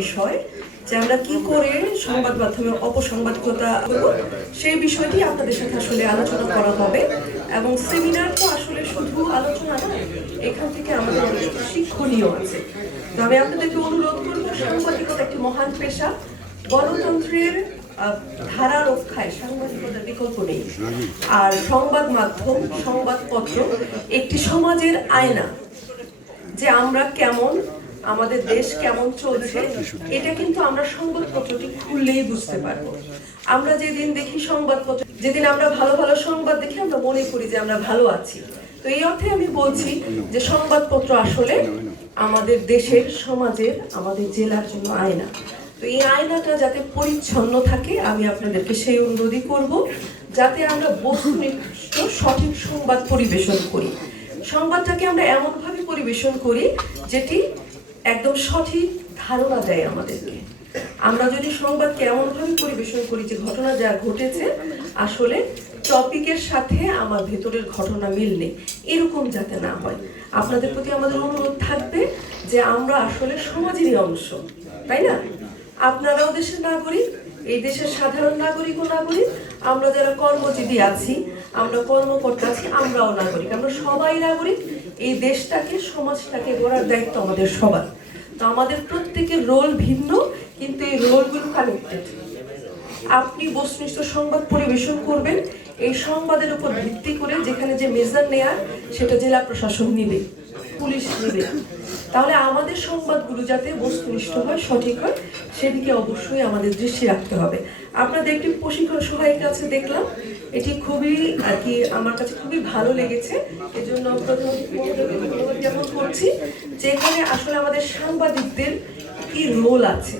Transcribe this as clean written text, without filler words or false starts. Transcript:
বিষয় যে আমরা কি করে সংবাদ মাধ্যমে অপসংবাদিকতা করব সেই বিষয়টি আপনাদের সাথে আসলে আলোচনা করা হবে এবং সেমিনার তো আসলে শুধু আলোচনা না, এখান থেকে আমাদের অনেক কিছু শিক্ষণীয় আছে। তো আমি আপনাদেরকে অনুরোধ করব, সাংবাদিকতা একটি মহান পেশা, গণতন্ত্রের ধারা রক্ষায় সাংবাদিকতার বিকল্প নেই। আর সংবাদ মাধ্যম, সংবাদপত্র একটি সমাজের আয়না, যে আমরা কেমন, আমাদের দেশ কেমন চলছে, এটা কিন্তু আমরা সংবাদপত্রটি খুললেই বুঝতে পারবো। আমরা যেদিন দেখি সংবাদপত্র, যেদিন আমরা ভালো ভালো সংবাদ দেখি, আমরা মনে করি যে আমরা ভালো আছি। তো এই অর্থে আমি বলছি যে সংবাদপত্র আসলে আমাদের দেশের, সমাজের, আমাদের জেলার জন্য আয়না। তো এই আয়নাটা যাতে পরিচ্ছন্ন থাকে, আমি আপনাদেরকে সেই অনুরোধই করব, যাতে আমরা বস্তুনিষ্ঠ সঠিক সংবাদ পরিবেশন করি। সংবাদটাকে আমরা এমনভাবে পরিবেশন করি যেটি একদম সঠিক ধারণা দেয় আমাদেরকে। আমরা যদি সংবাদকে এমনভাবে পরিবেশন করি যে ঘটনা যা ঘটেছে আসলে টপিকের সাথে আমার ভেতরের ঘটনা মিল নেই, এরকম যাতে না হয়। আপনাদের প্রতি আমাদের অনুরোধ থাকবে যে আমরা আসলে সমাজেরই অংশ, তাই না? আপনারাও দেশের নাগরিক, এই দেশের সাধারণ নাগরিক ও নাগরিক, আমরা যারা কর্মজীবী আছি, আমরা কর্মকর্তা আছি, আমরাও নাগরিক, আমরা সবাই নাগরিক। এই দেশটাকে, সমাজটাকে গড়ার দায়িত্ব আমাদের সবার। তো আমাদের প্রত্যেকের রোল ভিন্ন, কিন্তু এই রোলগুলো কানেক্টেড। আপনি বস্তুনিষ্ঠ সংবাদ পরিবেশন করবেন, এই সংবাদের উপর ভিত্তি করে যেখানে যে মেজার নেয়ার সেটা জেলা প্রশাসন নিবে, পুলিশ নিবে। তাহলে আমাদের সংবাদগুলো যাতে বস্তুনিষ্ঠ হয়, সঠিক হয়, সেদিকে অবশ্যই আমাদের দৃষ্টি রাখতে হবে। আপনাদের একটি প্রশিক্ষণ সহায়িকা আছে দেখলাম, এটি খুবই আর কি আমার কাছে খুবই ভালো লেগেছে। এজন্য প্রথমে ধন্যবাদ জ্ঞাপন করছি যে এখানে আসলে আমাদের সাংবাদিকদের কি রোল আছে।